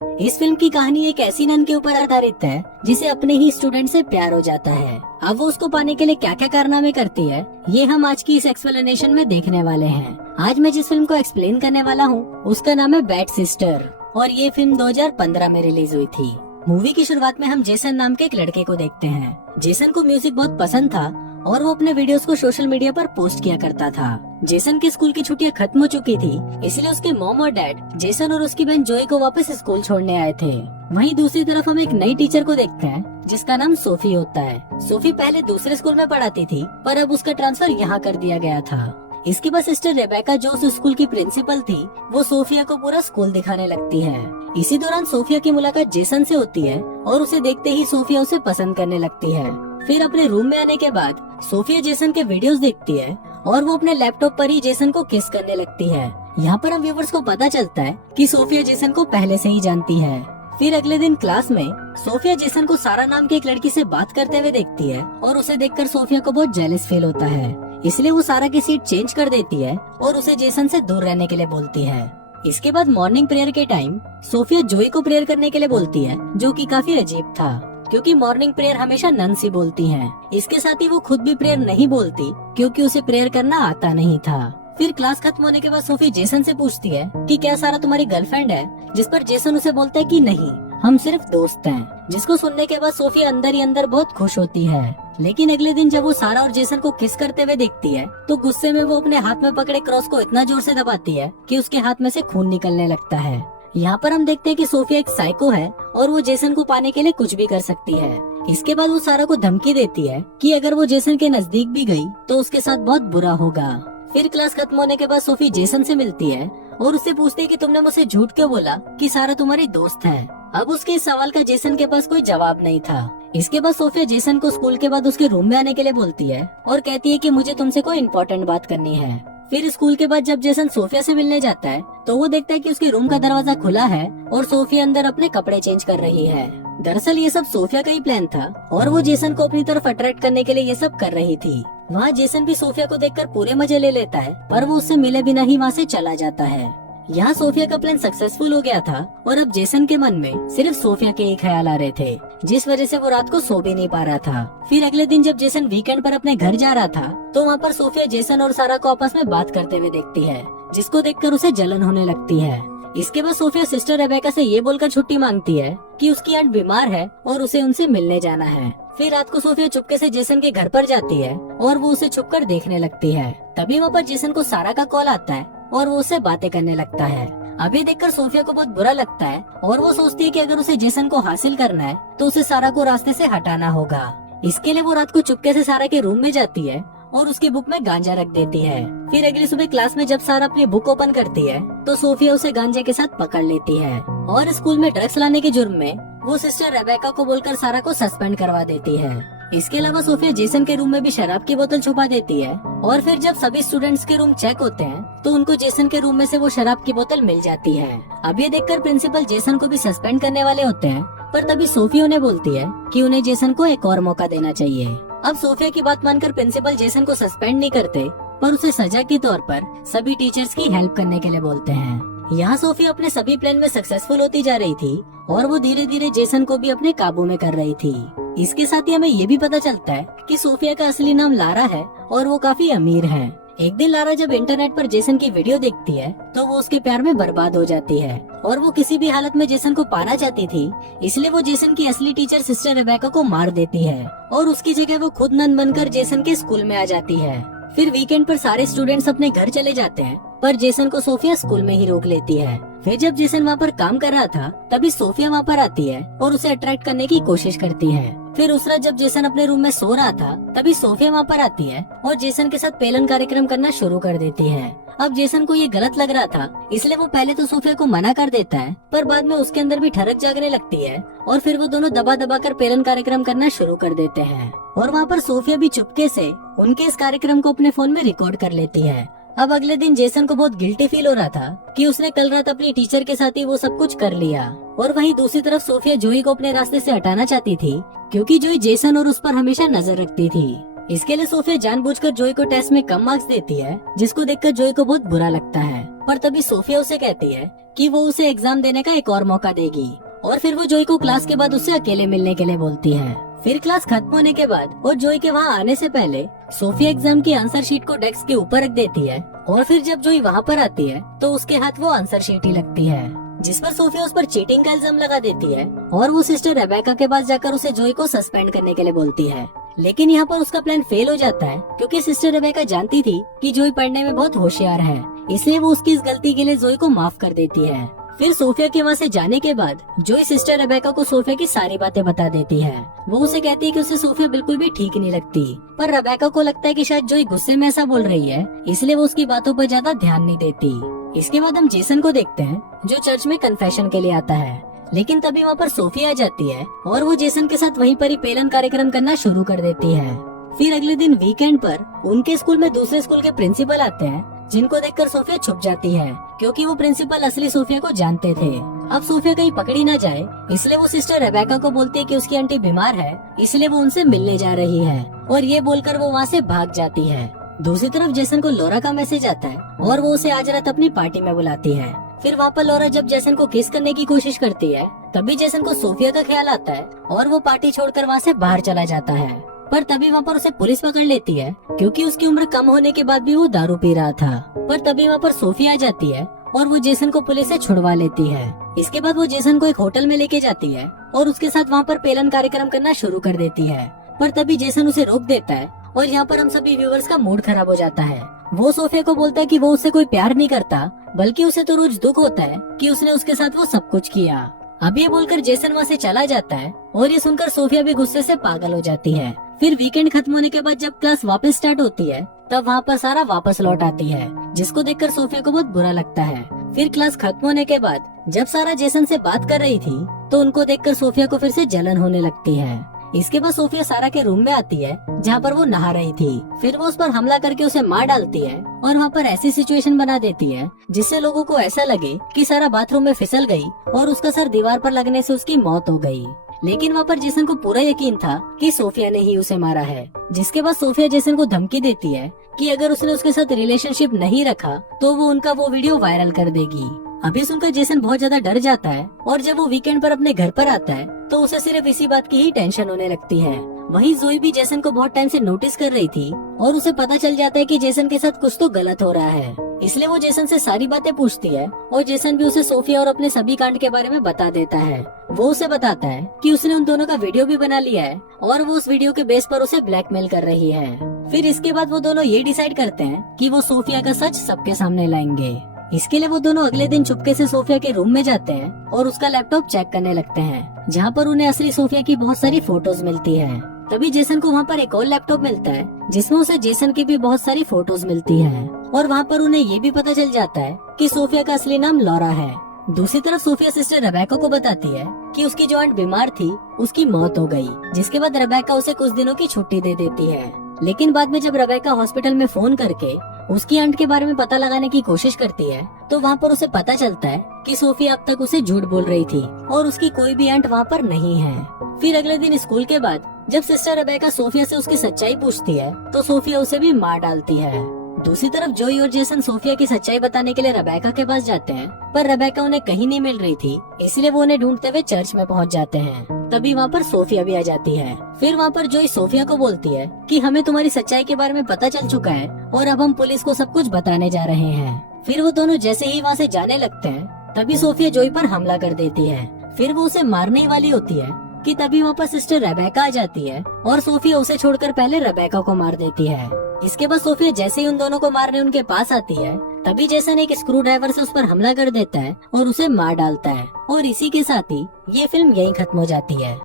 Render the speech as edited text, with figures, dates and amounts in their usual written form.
इस फिल्म की कहानी एक ऐसी नन के ऊपर आधारित है जिसे अपने ही स्टूडेंट से प्यार हो जाता है। अब वो उसको पाने के लिए क्या क्या कारनामे करती है, ये हम आज की इस एक्सप्लेनेशन में देखने वाले हैं। आज मैं जिस फिल्म को एक्सप्लेन करने वाला हूँ उसका नाम है बैड सिस्टर और ये फिल्म 2015 में रिलीज हुई थी। मूवी की शुरुआत में हम जेसन नाम के एक लड़के को देखते हैं। जेसन को म्यूजिक बहुत पसंद था और वो अपने वीडियोस को सोशल मीडिया पर पोस्ट किया करता था। जेसन की स्कूल की छुट्टियां खत्म हो चुकी थी, इसलिए उसके मॉम और डैड जेसन और उसकी बहन जोई को वापस स्कूल छोड़ने आए थे। वहीं दूसरी तरफ हम एक नई टीचर को देखते हैं जिसका नाम सोफी होता है। सोफी पहले दूसरे स्कूल में पढ़ाती थी पर अब उसका ट्रांसफर यहाँ कर दिया गया था। इसके बाद सिस्टर रेबेका जो उस स्कूल की प्रिंसिपल थी वो सोफिया को पूरा स्कूल दिखाने लगती है। इसी दौरान सोफिया की मुलाकात जेसन से होती है और उसे देखते ही सोफिया उसे पसंद करने लगती है। फिर अपने रूम में आने के बाद सोफिया जेसन के वीडियोस देखती है और वो अपने लैपटॉप पर ही जेसन को किस करने लगती है। यहाँ पर हम व्यूअर्स को पता चलता है कि सोफिया जेसन को पहले से ही जानती है। फिर अगले दिन क्लास में सोफिया जेसन को सारा नाम की एक लड़की से बात करते हुए देखती है और उसे देखकर सोफिया को बहुत जेलस फील होता है, इसलिए वो सारा की सीट चेंज कर देती है और उसे जेसन से दूर रहने के लिए बोलती है। इसके बाद मॉर्निंग प्रेयर के टाइम सोफिया जोई को प्रेयर करने के लिए बोलती है, जो कि काफी अजीब था क्योंकि मॉर्निंग प्रेयर हमेशा नन्स ही बोलती हैं। इसके साथ ही वो खुद भी प्रेयर नहीं बोलती क्योंकि उसे प्रेयर करना आता नहीं था। फिर क्लास खत्म होने के बाद सोफी जेसन से पूछती है कि क्या सारा तुम्हारी गर्लफ्रेंड है, जिस पर जेसन उसे बोलता है कि नहीं, हम सिर्फ दोस्त हैं। जिसको सुनने के बाद सोफी अंदर ही अंदर बहुत खुश होती है। लेकिन अगले दिन जब वो सारा और जेसन को किस करते हुए देखती है तो गुस्से में वो अपने हाथ में पकड़े क्रॉस को इतना जोर से दबाती है कि उसके हाथ में से खून निकलने लगता है। यहाँ पर हम देखते हैं कि सोफिया एक साइको है और वो जेसन को पाने के लिए कुछ भी कर सकती है। इसके बाद वो सारा को धमकी देती है कि अगर वो जेसन के नजदीक भी गई तो उसके साथ बहुत बुरा होगा। फिर क्लास खत्म होने के बाद सोफी जेसन से मिलती है और उससे पूछती है कि तुमने मुझसे झूठ क्यों बोला कि सारा तुम्हारी दोस्त है। अब उसके इस सवाल का जेसन के पास कोई जवाब नहीं था। इसके बाद सोफिया जेसन को स्कूल के बाद उसके रूम में आने के लिए बोलती है और कहती है कि मुझे तुमसे कोई इम्पोर्टेंट बात करनी है। फिर स्कूल के बाद जब जेसन सोफिया से मिलने जाता है तो वो देखता है कि उसके रूम का दरवाजा खुला है और सोफिया अंदर अपने कपड़े चेंज कर रही है। दरअसल ये सब सोफिया का ही प्लान था और वो जेसन को अपनी तरफ अट्रैक्ट करने के लिए ये सब कर रही थी। वहाँ जेसन भी सोफिया को देखकर पूरे मजे ले लेता है पर वो उससे मिले बिना ही वहाँ से चला जाता है। यहाँ सोफिया का प्लान सक्सेसफुल हो गया था और अब जेसन के मन में सिर्फ सोफिया के ही ख्याल आ रहे थे, जिस वजह से वो रात को सो भी नहीं पा रहा था। फिर अगले दिन जब जेसन वीकेंड पर अपने घर जा रहा था तो वहाँ पर सोफिया जेसन और सारा को आपस में बात करते हुए देखती है, जिसको देखकर उसे जलन होने लगती है। इसके बाद सोफिया सिस्टर रेबेका से ये बोलकर छुट्टी मांगती है कि उसकी आंट बीमार है और उसे उनसे मिलने जाना है। फिर रात को सोफिया चुपके से जेसन के घर पर जाती है और वो उसे छुपकर देखने लगती है। तभी वहाँ पर जेसन को सारा का कॉल आता है और वो उससे बातें करने लगता है। अभी देखकर सोफिया को बहुत बुरा लगता है और वो सोचती है कि अगर उसे जेसन को हासिल करना है तो उसे सारा को रास्ते से हटाना होगा। इसके लिए वो रात को चुपके से सारा के रूम में जाती है और उसकी बुक में गांजा रख देती है। फिर अगली सुबह क्लास में जब सारा अपनी बुक ओपन करती है तो सोफिया उसे गांजे के साथ पकड़ लेती है और स्कूल में ड्रग्स लाने के जुर्म में वो सिस्टर रेबेका को बोलकर सारा को सस्पेंड करवा देती है। इसके अलावा सोफिया जेसन के रूम में भी शराब की बोतल छुपा देती है और फिर जब सभी स्टूडेंट्स के रूम चेक होते हैं तो उनको जेसन के रूम में से वो शराब की बोतल मिल जाती है। अब ये देखकर प्रिंसिपल जेसन को भी सस्पेंड करने वाले होते हैं पर तभी सोफिया उन्हें बोलती है कि उन्हें जेसन को एक और मौका देना चाहिए। अब सोफिया की बात मानकर प्रिंसिपल जेसन को सस्पेंड नहीं करते पर उसे सजा के तौर पर सभी टीचर्स की हेल्प करने के लिए बोलते हैं। यहाँ सोफिया अपने सभी प्लान में सक्सेसफुल होती जा रही थी और वो धीरे धीरे जेसन को भी अपने काबू में कर रही थी। इसके साथ ही हमें ये भी पता चलता है कि सोफिया का असली नाम लारा है और वो काफी अमीर है। एक दिन लारा जब इंटरनेट पर जेसन की वीडियो देखती है तो वो उसके प्यार में बर्बाद हो जाती है और वो किसी भी हालत में जेसन को पाना चाहती थी, इसलिए वो जेसन की असली टीचर सिस्टर रेबेका को मार देती है और उसकी जगह वो खुद नन बनकर जेसन के स्कूल में आ जाती है। फिर वीकेंड पर सारे स्टूडेंट्स अपने घर चले जाते हैं पर जेसन को सोफिया स्कूल में ही रोक लेती है। फिर जब जेसन वहाँ पर काम कर रहा था तभी सोफिया वहाँ पर आती है और उसे अट्रैक्ट करने की कोशिश करती है। फिर उस रात जब जेसन अपने रूम में सो रहा था तभी सोफिया वहाँ पर आती है और जेसन के साथ पेलन कार्यक्रम करना शुरू कर देती है। अब जेसन को ये गलत लग रहा था, इसलिए वो पहले तो सोफिया को मना कर देता है पर बाद में उसके अंदर भी ठरक जागने लगती है और फिर वो दोनों दबा दबा कर पेलन कार्यक्रम करना शुरू कर देते हैं और वहाँ पर सोफिया भी चुपके से उनके इस कार्यक्रम को अपने फोन में रिकॉर्ड कर लेती है। अब अगले दिन जेसन को बहुत गिल्टी फील हो रहा था कि उसने कल रात अपनी टीचर के साथ ही वो सब कुछ कर लिया और वहीं दूसरी तरफ सोफिया जोई को अपने रास्ते से हटाना चाहती थी क्योंकि जोई जेसन और उस पर हमेशा नजर रखती थी। इसके लिए सोफिया जानबूझकर जोई को टेस्ट में कम मार्क्स देती है, जिसको देखकर जोई को बहुत बुरा लगता है पर तभी सोफिया उसे कहती है कि वो उसे एग्जाम देने का एक और मौका देगी और फिर वो जोई को क्लास के बाद उससे अकेले मिलने के लिए बोलती है। फिर क्लास खत्म होने के बाद और जोई के वहाँ आने से पहले सोफिया एग्जाम की आंसर शीट को डेस्क के ऊपर रख देती है और फिर जब जोई वहाँ पर आती है तो उसके हाथ वो आंसर शीट ही लगती है, जिस पर सोफिया उस पर चीटिंग का इल्जाम लगा देती है और वो सिस्टर रेबेका के पास जाकर उसे जोई को सस्पेंड करने के लिए बोलती है। लेकिन यहाँ पर उसका प्लान फेल हो जाता है क्योंकि सिस्टर रेबेका जानती थी कि जोई पढ़ने में बहुत होशियार है, इसलिए वो उसकी इस गलती के लिए जोई को माफ कर देती है। फिर सोफिया के वहाँ से जाने के बाद जोई सिस्टर रेबेका को सोफिया की सारी बातें बता देती है। वो उसे कहती है कि उसे सोफिया बिल्कुल भी ठीक नहीं लगती, पर रेबेका को लगता है कि शायद जोई गुस्से में ऐसा बोल रही है, इसलिए वो उसकी बातों पर ज्यादा ध्यान नहीं देती। इसके बाद हम जेसन को देखते हैं जो चर्च में कन्फेशन के लिए आता है, लेकिन तभी वहाँ पर सोफिया आ जाती है और वो जेसन के साथ वहीं पर ही पेलन कार्यक्रम करना शुरू कर देती है। फिर अगले दिन वीकेंड पर उनके स्कूल में दूसरे स्कूल के प्रिंसिपल आते हैं, जिनको देखकर सोफिया छुप जाती है क्योंकि वो प्रिंसिपल असली सोफिया को जानते थे। अब सोफिया कहीं पकड़ी ना जाए इसलिए वो सिस्टर रेबेका को बोलती है कि उसकी आंटी बीमार है, इसलिए वो उनसे मिलने जा रही है और ये बोलकर वो वहाँ से भाग जाती है। दूसरी तरफ जेसन को लोरा का मैसेज आता है और वो उसे आज रात अपनी पार्टी में बुलाती है। फिर वहाँ पर लोरा जब जेसन को किस करने की कोशिश करती है तभी जेसन को सोफिया का ख्याल आता है और वो पार्टी छोड़कर वहाँ से बाहर चला जाता है, पर तभी वहाँ पर उसे पुलिस पकड़ लेती है क्योंकि उसकी उम्र कम होने के बाद भी वो दारू पी रहा था। पर तभी वहाँ पर सोफिया आ जाती है और वो जेसन को पुलिस से छुड़वा लेती है। इसके बाद वो जेसन को एक होटल में लेके जाती है और उसके साथ वहाँ पर पेलन कार्यक्रम करना शुरू कर देती है, पर तभी जेसन उसे रोक देता है और यहाँ पर हम सभी व्यूअर्स का मूड खराब हो जाता है। वो सोफिया को बोलता है कि वो उससे कोई प्यार नहीं करता, बल्कि उसे तो रोज दुख होता है कि उसने उसके साथ वो सब कुछ किया। अब ये बोलकर जेसन वहाँ से चला जाता है और ये सुनकर सोफिया भी गुस्से से पागल हो जाती है। फिर वीकेंड खत्म होने के बाद जब क्लास वापस स्टार्ट होती है तब वहाँ पर सारा वापस लौट आती है, जिसको देखकर सोफिया को बहुत बुरा लगता है। फिर क्लास खत्म होने के बाद जब सारा जेसन से बात कर रही थी तो उनको देखकर सोफिया को फिर से जलन होने लगती है। इसके बाद सोफिया सारा के रूम में आती है जहाँ पर वो नहा रही थी। फिर वो उस पर हमला करके उसे मार डालती है और वहाँ पर ऐसी सिचुएशन बना देती है जिससे लोगों को ऐसा लगे कि सारा बाथरूम में फिसल गई और उसका सर दीवार पर लगने से उसकी मौत हो गई। लेकिन वहाँ पर जेसन को पूरा यकीन था कि सोफिया ने ही उसे मारा है, जिसके बाद सोफिया जेसन को धमकी देती है कि अगर उसने उसके साथ रिलेशनशिप नहीं रखा तो वो उनका वो वीडियो वायरल कर देगी। अभी सुनकर जेसन बहुत ज्यादा डर जाता है और जब वो वीकेंड पर अपने घर पर आता है तो उसे सिर्फ इसी बात की ही टेंशन होने लगती है। वहीं जोई भी जेसन को बहुत टाइम से नोटिस कर रही थी और उसे पता चल जाता है कि जेसन के साथ कुछ तो गलत हो रहा है, इसलिए वो जेसन से सारी बातें पूछती है और जेसन भी उसे सोफिया और अपने सभी कांड के बारे में बता देता है। वो उसे बताता है कि उसने उन दोनों का वीडियो भी बना लिया है और वो उस वीडियो के बेस पर उसे ब्लैकमेल कर रही है। फिर इसके बाद वो दोनों ये डिसाइड करते हैं कि वो सोफिया का सच सबके सामने लाएंगे। इसके लिए वो दोनों अगले दिन चुपके से सोफिया के रूम में जाते हैं और उसका लैपटॉप चेक करने लगते हैं, जहाँ पर उन्हें असली सोफिया की बहुत सारी फोटोज मिलती है। तभी जेसन को वहाँ पर एक और लैपटॉप मिलता है जिसमें उसे जेसन की भी बहुत सारी फोटोज मिलती है और वहाँ पर उन्हें ये भी पता चल जाता है कि सोफिया का असली नाम लॉरा है। दूसरी तरफ सोफिया सिस्टर रेबेका को बताती है कि उसकी जो आंट बीमार थी उसकी मौत हो गई, जिसके बाद रेबेका उसे कुछ दिनों की छुट्टी दे देती है। लेकिन बाद में जब रेबेका हॉस्पिटल में फोन करके उसकी आंट के बारे में पता लगाने की कोशिश करती है तो वहाँ पर उसे पता चलता है कि सोफिया अब तक उसे झूठ बोल रही थी और उसकी कोई भी आंट वहाँ पर नहीं है। फिर अगले दिन स्कूल के बाद जब सिस्टर रेबेका सोफिया से उसकी सच्चाई पूछती है तो सोफिया उसे भी मार डालती है। दूसरी तरफ जोई और जेसन सोफिया की सच्चाई बताने के लिए रेबेका के पास जाते हैं, पर रेबेका उन्हें कहीं नहीं मिल रही थी, इसलिए वो उन्हें ढूंढते हुए चर्च में पहुंच जाते हैं। तभी वहाँ पर सोफिया भी आ जाती है। फिर वहाँ पर जोई सोफिया को बोलती है कि हमें तुम्हारी सच्चाई के बारे में पता चल चुका है और अब हम पुलिस को सब कुछ बताने जा रहे हैं। फिर वो दोनों जैसे ही वहाँ से जाने लगते हैं तभी सोफिया जोई पर हमला कर देती है। फिर वो उसे मारने वाली होती है कि तभी वहाँ पर सिस्टर रेबेका आ जाती है और सोफिया उसे छोड़कर पहले रेबेका को मार देती है। इसके बाद सोफिया जैसे ही उन दोनों को मारने उनके पास आती है तभी जेसन एक स्क्रू ड्राइवर से उस पर हमला कर देता है और उसे मार डालता है और इसी के साथ ही ये फिल्म यहीं खत्म हो जाती है।